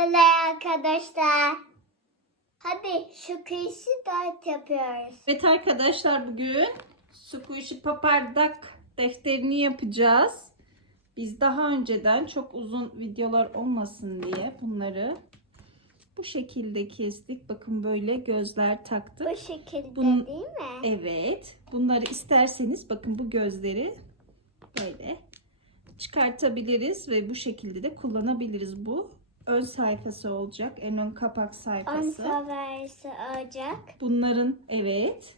Merhabalar arkadaşlar. Hadi kıyısı dert yapıyoruz. Evet arkadaşlar bugün Squishy Papardak defterini yapacağız. Biz daha önceden çok uzun videolar olmasın diye bunları bu şekilde kestik. Bakın böyle gözler taktık. Bu şekilde Bunun- değil mi? Evet. Bunları isterseniz bakın bu gözleri böyle çıkartabiliriz ve bu şekilde de kullanabiliriz. Bu ön sayfası olacak. En ön kapak Ön sayfası. olacak. Bunların evet.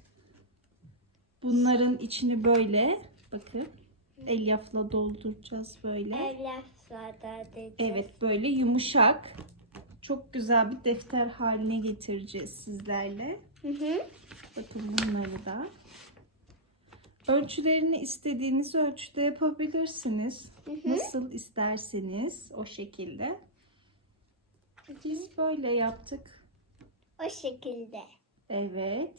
Bunların içini böyle bakın elyafla dolduracağız böyle. Evlatlarda dedi. Evet böyle yumuşak. Çok güzel bir defter haline getireceğiz sizlerle. Hı hı. Bakın bunları da. Ölçülerini istediğiniz ölçüde yapabilirsiniz. hı. Nasıl isterseniz o şekilde. Biz böyle yaptık. O şekilde. Evet.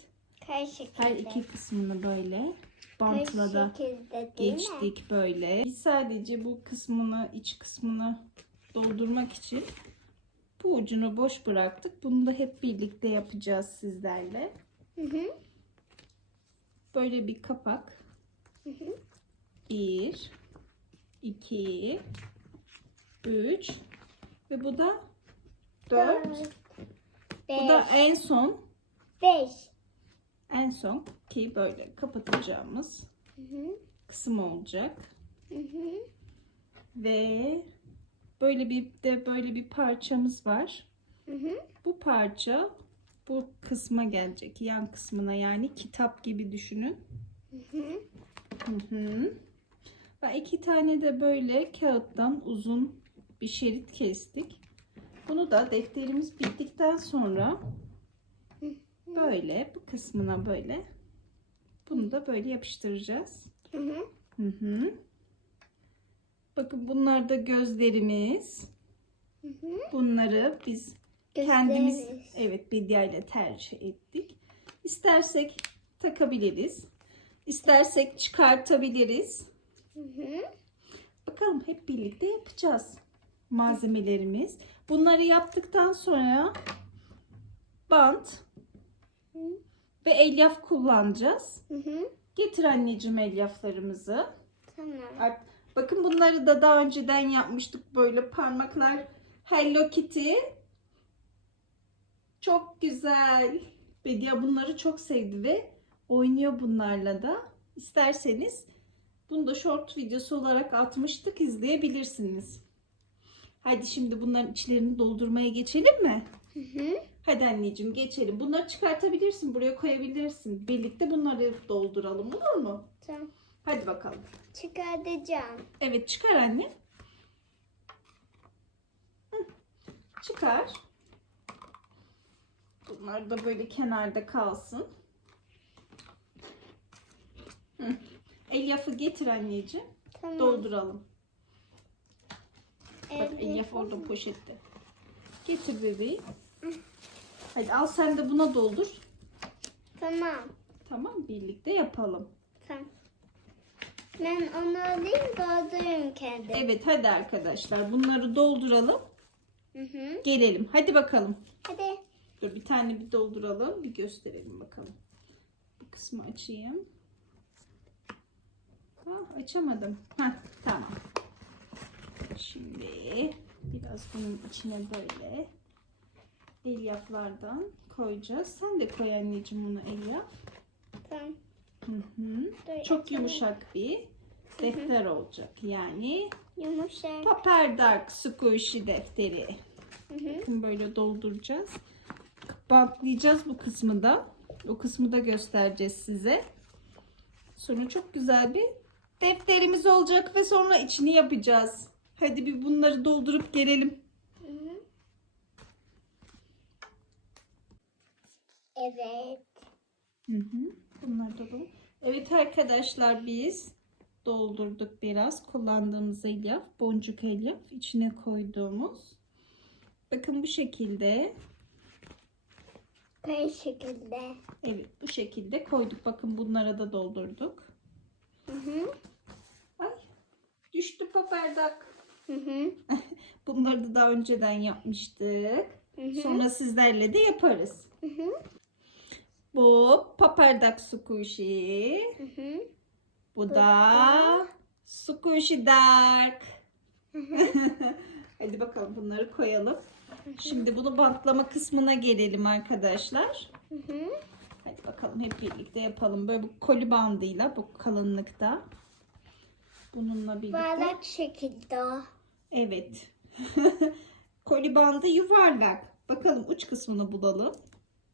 Kare şekilde. Her iki kısmını böyle bantla da şekilde değil mi? geçtik böyle. Biz sadece bu kısmını, iç kısmını doldurmak için bu ucunu boş bıraktık. Bunu da hep birlikte yapacağız sizlerle. Hı hı. Böyle bir kapak. Hı hı. Bir, iki, üç ve bu da dört. Bu da Beş. en son, Beş. en son ki böyle kapatacağımız Hı hı. kısım olacak. Hı hı. Ve böyle bir de böyle bir parçamız var. Hı hı. Bu parça bu kısma gelecek. Yan kısmına yani kitap gibi düşünün. Hı hı. Hı hı. Ve iki tane de böyle kağıttan uzun bir şerit kestik. Bunu da defterimiz bittikten sonra böyle bu kısmına böyle bunu da böyle yapıştıracağız. Hı hı. Hı hı. Bakın bunlar da gözlerimiz. Hı hı. Bunları biz kendimiz Gözlerimiz. evet ile tercih ettik. İstersek takabiliriz. İstersek çıkartabiliriz. Hı hı. Bakalım hep birlikte yapacağız malzemelerimiz. Bunları yaptıktan sonra bant ve elyaf kullanacağız. Hı hı. Getir anneciğim elyaflarımızı. Tamam. Bakın bunları da daha önceden yapmıştık böyle parmaklar Hello Kitty. Çok güzel. Bedia bunları çok sevdi ve oynuyor bunlarla da. İsterseniz bunu da short videosu olarak atmıştık izleyebilirsiniz. Hadi şimdi bunların içlerini doldurmaya geçelim mi? Hı hı. Hadi anneciğim geçelim. Bunları çıkartabilirsin, buraya koyabilirsin. Birlikte bunları dolduralım olur mu? Tamam. Hadi bakalım. Çıkartacağım. Evet çıkar anne. Hı, Çıkar. Bunlar da böyle kenarda kalsın. Hı. Elyafı getir anneciğim. Tamam. Dolduralım. Bak. Elyaf orada poşette. Getir bebeği. Hadi al sen de buna doldur. Tamam. Tamam birlikte yapalım. Tamam. Ben onu alayım doldurayım kendim. Evet hadi arkadaşlar bunları dolduralım. Hı hı. Gelelim. Hadi bakalım. Hadi. Dur bir tane bir dolduralım. Bir gösterelim bakalım. Bu kısmı açayım. Ha, açamadım. Ha, tamam. Şimdi biraz bunun içine böyle elyaflardan koyacağız. Sen de koy anneciğim bunu elyaf. Tamam. Hı Çok açalım. yumuşak bir defter olacak. Yani Yumuşak. Paper Dark Squishy defteri. Hı hı. Bakın böyle dolduracağız. Bantlayacağız bu kısmı da. O kısmı da göstereceğiz size. Sonra çok güzel bir defterimiz olacak ve sonra içini yapacağız. Hadi bir bunları doldurup gelelim. Hı hı. Evet. Hı hı. Bunlar da dolu. Evet arkadaşlar biz doldurduk biraz. Kullandığımız elyaf, boncuk elyaf içine koyduğumuz. Bakın bu şekilde. Kare şekilde. Evet bu şekilde koyduk. Bakın bunlara da doldurduk. Hı hı. Ay düştü paperdak. Hı hı. Bunları da daha önceden yapmıştık. Hı hı. Sonra sizlerle de yaparız. Hı hı. Bu papardak squishy. Hı hı. Bu da squishy dark. Hadi bakalım bunları koyalım. Şimdi bunu bantlama kısmına gelelim arkadaşlar. Hı hı. Hadi bakalım hep birlikte yapalım. Böyle bu koli bandıyla bu kalınlıkta. Bununla birlikte. Yuvarlak şekilde. Evet. koli bandı yuvarlak. Bakalım uç kısmını bulalım.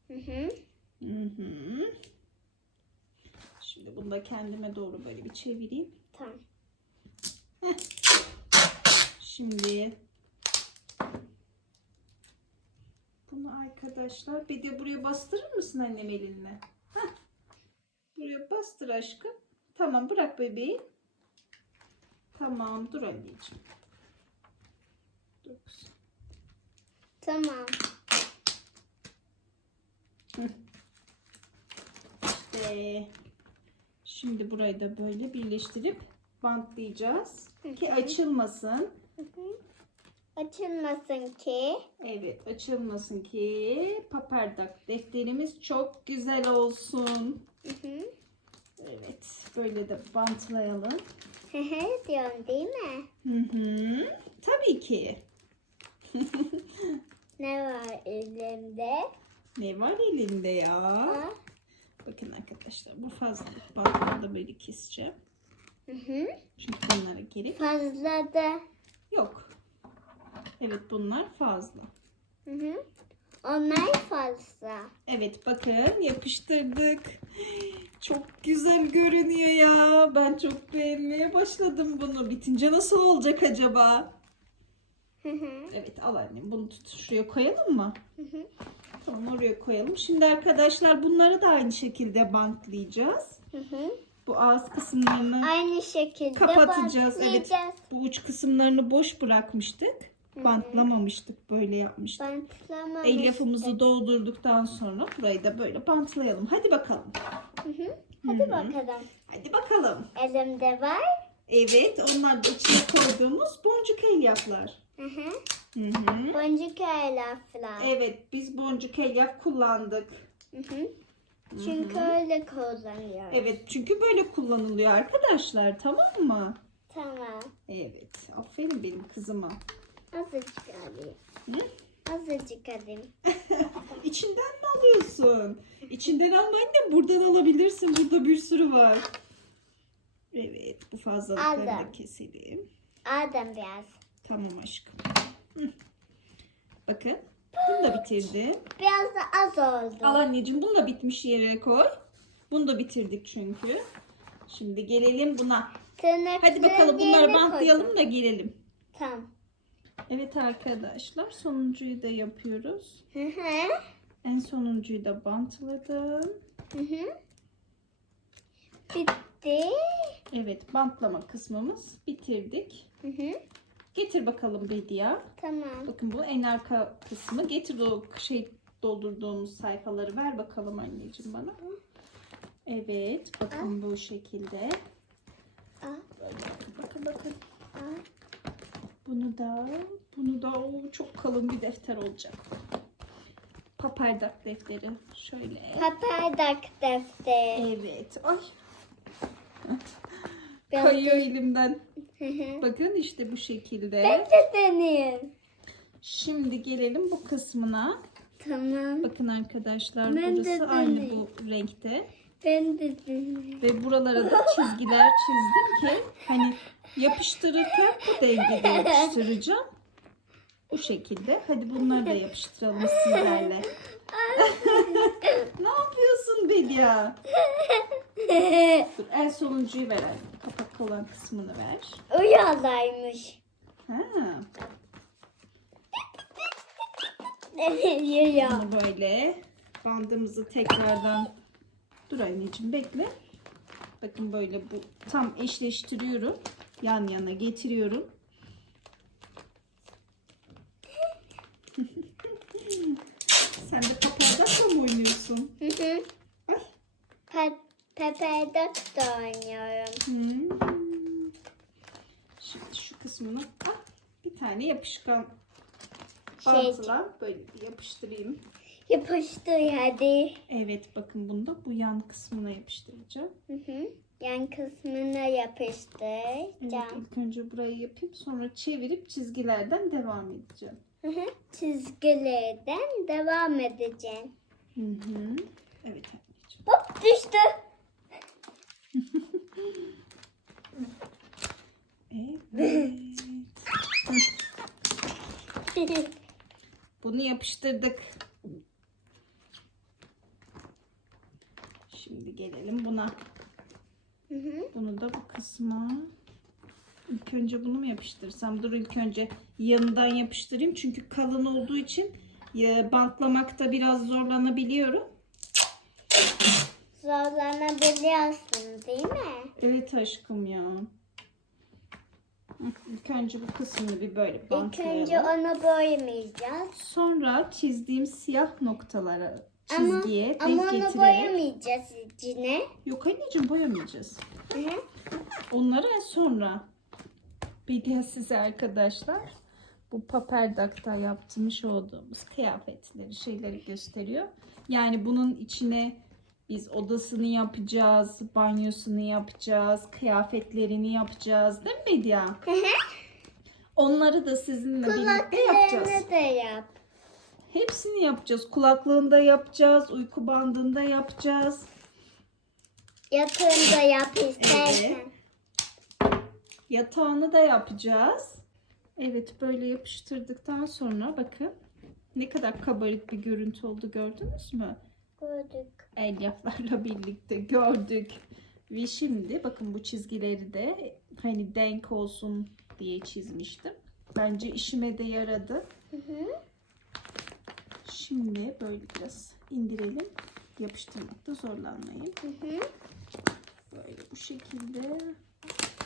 Hı hı. Hı hı. Şimdi bunu da kendime doğru böyle bir çevireyim. Tamam. Şimdi bunu arkadaşlar bir de buraya bastırır mısın annem elinle? Heh. Buraya bastır aşkım. Tamam bırak bebeği. Tamam dur anneciğim. Tamam. İşte şimdi burayı da böyle birleştirip bantlayacağız ki Hı hı. açılmasın. Hı hı. Açılmasın ki. Evet açılmasın ki papardak defterimiz çok güzel olsun. Hı hı. Evet böyle de bantlayalım. Hı hı diyorsun değil mi? Hı hı. Tabii ki. Ne var elimde? Ne var elinde ya? Ha? Bakın arkadaşlar bu fazla bantları da böyle keseceğim. Hı hı. Çünkü bunlara gerek Fazla da. yok. Evet bunlar fazla. Hı hı. Onlar fazla. Evet bakın yapıştırdık. Çok güzel görünüyor ya. Ben çok beğenmeye başladım bunu. Bitince nasıl olacak acaba? Hı hı. Evet al annem bunu tut şuraya koyalım mı? Hı hı. Tamam oraya koyalım. Şimdi arkadaşlar bunları da aynı şekilde bantlayacağız. Hı hı. Bu ağız kısımlarını Aynı şekilde kapatacağız. Evet. Bu uç kısımlarını boş bırakmıştık. Hı hı. Bantlamamıştık. Böyle yapmıştık. Bantlamamıştık. Elyafımızı doldurduktan sonra burayı da böyle bantlayalım. Hadi bakalım. Hı hı. Hadi bakalım. Hadi bakalım. Elimde var. Evet, onlar da içine koyduğumuz boncuk elyaflar. Hı hı. Hı hı. Boncuk elyaflar. Evet, biz boncuk elyaf kullandık. Hı hı. Çünkü öyle kullanıyoruz. Evet, çünkü böyle kullanılıyor arkadaşlar, tamam mı? Tamam. Evet, aferin benim kızıma. Azıcık alayım. Hı? Azıcık alayım. İçinden mi alıyorsun? İçinden almayın da buradan alabilirsin. Burada bir sürü var. Evet, bu fazlalıkları da Aldım. keselim. Adem biraz. Tamam aşkım. Hı. Bakın, bunu da bitirdim. Biraz da az oldu. Al anneciğim bunu da bitmiş yere koy. Bunu da bitirdik çünkü. Şimdi gelelim buna. Tırnakların Hadi bakalım bunları bantlayalım koydum. da gelelim. Tamam. Evet arkadaşlar sonuncuyu da yapıyoruz. Hı hı. En sonuncuyu da bantladım. Hı hı. Bitti. Evet bantlama kısmımız bitirdik. Hı hı. Getir bakalım Bedia. Tamam. Bakın bu en arka kısmı. Getir o şey doldurduğumuz sayfaları ver bakalım anneciğim bana. Evet bakın bu şekilde. Aa, Böyle bakın bakın. Bunu da, bunu da o çok kalın bir defter olacak. Papardak defteri. Şöyle. Papardak defteri. Evet. Ay Biraz kayıyor elimden. Bakın işte bu şekilde. Ben de deneyeyim. Şimdi gelelim bu kısmına. Tamam. Bakın arkadaşlar Ben de burası aynı deneyeyim. bu renkte. Ben de deneyeyim. Ve buralara da çizgiler çizdim ki hani yapıştırırken bu dengede yapıştıracağım. Bu şekilde. Hadi bunları da yapıştıralım sizlerle. ne yapıyorsun Belia? Dur en sonuncuyu ver. Kapaklı olan kısmını ver. Uyardaymış. Ha, Yiyor. bunu böyle bandımızı tekrardan dur anneciğim bekle. Bakın böyle bu tam eşleştiriyorum. Yan yana getiriyorum. Sen de papardakla mı oynuyorsun? Hı hı. Ay. Pe da oynuyorum. Hmm. Şimdi şu kısmını ah, bir tane yapışkan Şey- böyle yapıştırayım. Yapıştır hadi. Evet bakın bunu da bu yan kısmına yapıştıracağım. Hı hı. Yan kısmına Evet, yapıştıracağım. ilk önce burayı yapayım sonra çevirip çizgilerden devam edeceğim. Hı hı. Çizgilerden devam edeceğim. Hı hı. Evet anneciğim. Hop düştü. Evet. Bunu yapıştırdık. Şimdi gelelim buna. Hı hı. Bunu da bu kısma. İlk önce bunu mu yapıştırsam? Dur ilk önce yanından yapıştırayım. Çünkü kalın olduğu için e, bantlamakta biraz zorlanabiliyorum. Zorlanabiliyorsun değil mi? Evet aşkım ya. İlk önce bu kısmını bir böyle İlk bantlayalım. önce onu boyamayacağız. Sonra çizdiğim siyah noktalara Ama, çizgiye ama denk onu getirerek. boyamayacağız içine. Yok anneciğim boyamayacağız. Hı hı. Onları en sonra. Bir de size arkadaşlar bu paperdakta yaptırmış olduğumuz kıyafetleri, şeyleri gösteriyor. Yani bunun içine biz odasını yapacağız, banyosunu yapacağız, kıyafetlerini yapacağız değil mi? Hı hı. Onları da sizinle birlikte yapacağız. Da yap. Hepsini yapacağız. Kulaklığında yapacağız, uyku bandında yapacağız. Yatağını da yap istersen. Yatağını da yapacağız. Evet böyle yapıştırdıktan sonra bakın ne kadar kabarık bir görüntü oldu gördünüz mü? Gördük. Elyaflarla birlikte gördük. Ve şimdi bakın bu çizgileri de hani denk olsun diye çizmiştim. Bence işime de yaradı. Hı hı. Şimdi böyle biraz indirelim. Yapıştırmakta zorlanmayın. Hı hı. Böyle bu şekilde.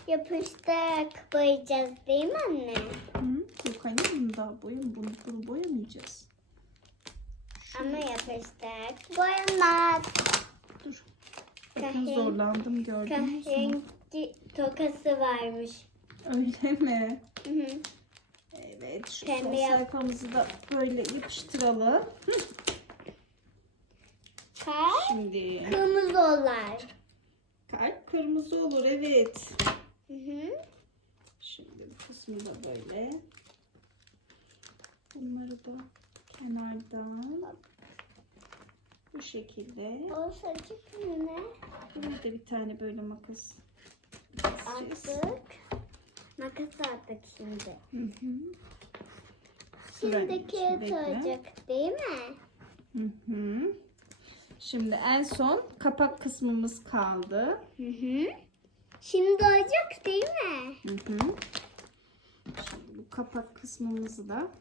Yapıştık boyayacağız değil mi anne? Hı? Yok anne bunu daha boyam bunu, bunu boyamayacağız. Ama yapıştık. Boyamaz. Dur. Bakın zorlandım gördünüz mü? Kahverengi tokası varmış. Öyle mi? Hı hı. Evet şu Pembe son yap- sayfamızı da böyle yapıştıralım. Kalp Şimdi kırmızı olar. kalp kırmızı olur evet. Hı hı. Şimdi bu kısmı da böyle. Bunları da kenardan bu şekilde. O saçık ne? Burada bir tane böyle makas. Attık. Makas attık şimdi. Hı hı. Şimdi kağıt olacak değil mi? Hı hı. Şimdi en son kapak kısmımız kaldı. Hı hı. Şimdi olacak değil mi? Hı hı. Şimdi bu kapak kısmımızı da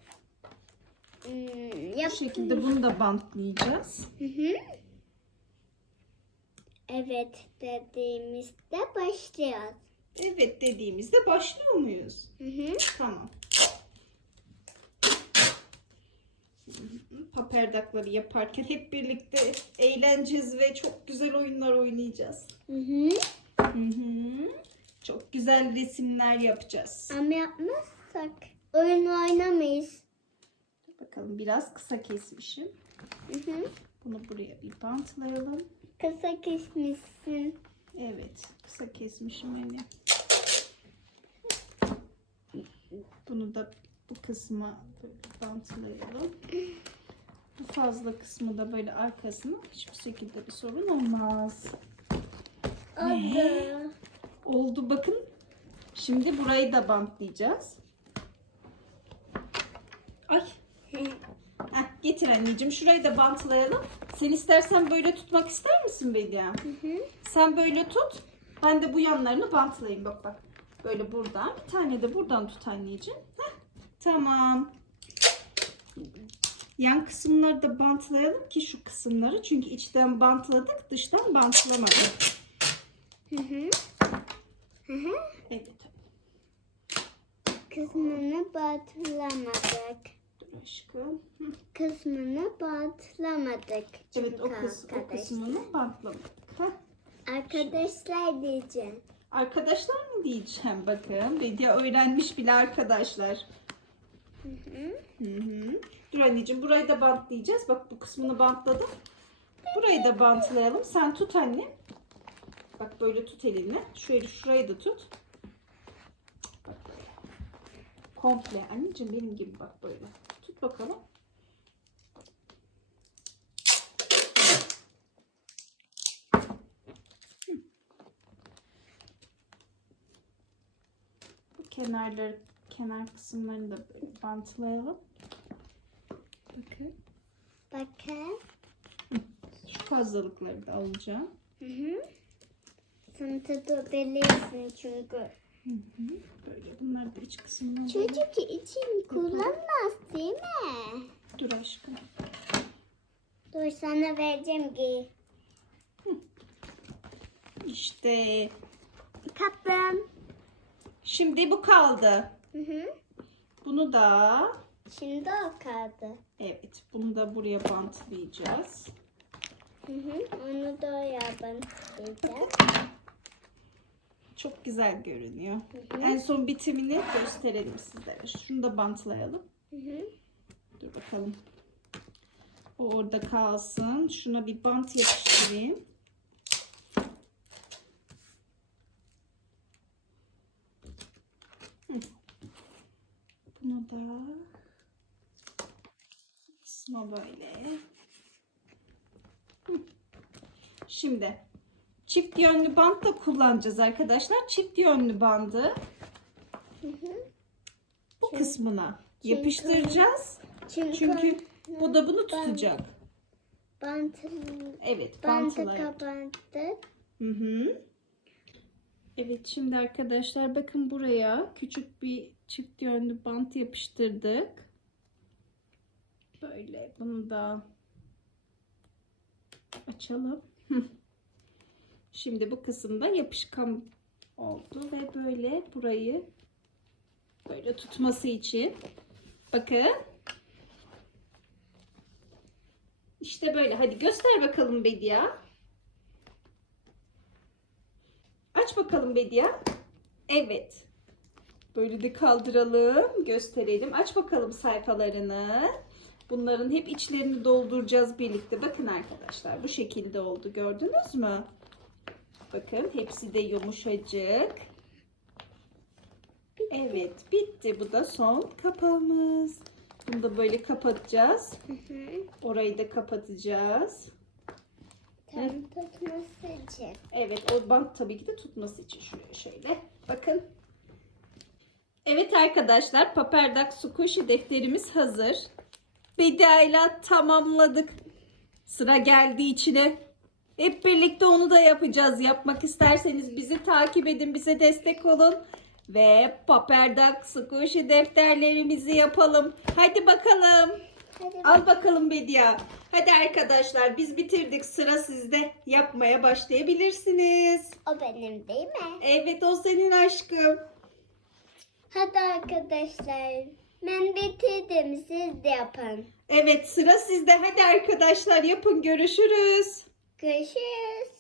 bu yap. şekilde bunu da bantlayacağız. Hı hı. Evet dediğimizde başlıyoruz. Evet dediğimizde başlıyor muyuz? Hı hı. Tamam. Paperdakları yaparken hep birlikte eğleneceğiz ve çok güzel oyunlar oynayacağız. Hı hı. Hı hı. Çok güzel resimler yapacağız. Ama yapmazsak oyun oynamayız. Bakalım biraz kısa kesmişim. Hı hı. Bunu buraya bir bantlayalım. Kısa kesmişsin. Evet, kısa kesmişim hani. Bunu da bu kısma bantlayalım. Bu fazla kısmı da böyle arkasına hiçbir şekilde bir sorun olmaz. Oldu. Oldu bakın. Şimdi burayı da bantlayacağız. Ay. Heh, getir anneciğim. Şurayı da bantlayalım. Sen istersen böyle tutmak ister misin? Hı hı. Sen böyle tut. Ben de bu yanlarını bantlayayım. Bak bak. Böyle buradan. Bir tane de buradan tut anneciğim. Heh, tamam. Yan kısımları da bantlayalım ki şu kısımları. Çünkü içten bantladık. Dıştan bantlamadık. Hı hı. Hı hı. Evet. Kısmını batlamadık. Aşkım. Kısmını batlamadık. Evet o, kıs o kısmını bantladık. Heh. Arkadaşlar diyeceğim. Arkadaşlar mı diyeceğim bakın. Bedia öğrenmiş bile arkadaşlar. Hı hı. Hı hı. Dur anneciğim burayı da bantlayacağız. Bak bu kısmını bantladım. Burayı da bantlayalım. Sen tut anne. Bak böyle tut elinle. Şöyle şurayı da tut. Bak böyle. Komple. Anneciğim benim gibi bak böyle. Bakalım. Bu kenarları, kenar kısımlarını da böyle bantlayalım. Bakın. Bakın. Şu fazlalıkları da alacağım. Hı hı. Sen tutabilirsin çünkü. Hı hı. Böyle bunları da iç kısmına. Çocuk için kullanmaz değil mi? Dur aşkım. Dur sana vereceğim giy. İşte. Kaptım. Şimdi bu kaldı. Hı hı. Bunu da Şimdi o kaldı. evet bunu da buraya bantlayacağız. Hı hı. Onu da yaban diyeceğim. Çok güzel görünüyor. Hı hı. En son bitimini gösterelim sizlere. Şunu da bantlayalım. Hı hı. Dur bakalım. O orada kalsın. Şuna bir bant yapıştırayım. Bunu da kısma böyle. Şimdi çift yönlü bant da kullanacağız arkadaşlar. Çift yönlü bandı Hı hı. bu Çünkü- kısmına çünkü- yapıştıracağız. Çünkü, Çünkü bu da bunu tutacak. bantı, Evet, bantı kapattık. Hı hı. Evet, şimdi arkadaşlar bakın buraya küçük bir çift yönlü bant yapıştırdık. Böyle bunu da açalım. Hı. Şimdi bu kısımda yapışkan oldu ve böyle burayı böyle tutması için bakın işte böyle hadi göster bakalım Bedia. Aç bakalım Bedia. Evet. Böyle de kaldıralım, gösterelim. Aç bakalım sayfalarını. Bunların hep içlerini dolduracağız birlikte. Bakın arkadaşlar bu şekilde oldu. Gördünüz mü? Bakın hepsi de yumuşacık. Evet bitti. Bu da son kapağımız. Bunu da böyle kapatacağız. Hı hı. Orayı da kapatacağız. Tam tutması için. Evet o bant tabii ki de tutması için şuraya şöyle. Bakın. Evet arkadaşlar Paperdak Squishy defterimiz hazır. Bedayla tamamladık. Sıra geldi içine. Hep birlikte onu da yapacağız. Yapmak isterseniz bizi takip edin, bize destek olun. Ve Paperdak Squishy defterlerimizi yapalım. Hadi bakalım. Hadi Al bakalım Bedia. Hadi arkadaşlar biz bitirdik. Sıra sizde. Yapmaya başlayabilirsiniz. o benim değil mi? Evet o senin aşkım. Hadi arkadaşlar. Ben bitirdim. Siz de yapın. Evet sıra sizde. Hadi arkadaşlar yapın. Görüşürüz. Görüşürüz.